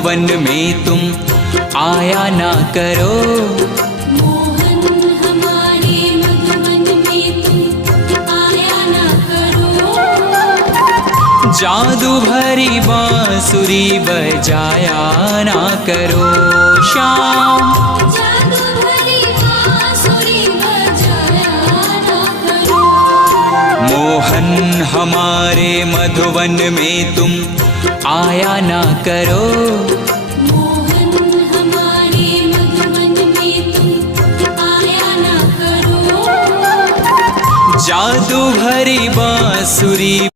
मधुवन में तुम आया ना करो। मोहन हमारे मधुवन में तुम आया ना करो। जादू भरी बांसुरी बजाया ना करो। श्याम जादू भरी बांसुरी बजाया ना करो। मोहन हमारे मधुवन में तुम आया ना करो। मोहन हमारे मधुवन में तुम आया ना करो। जादू भरी बांसुरी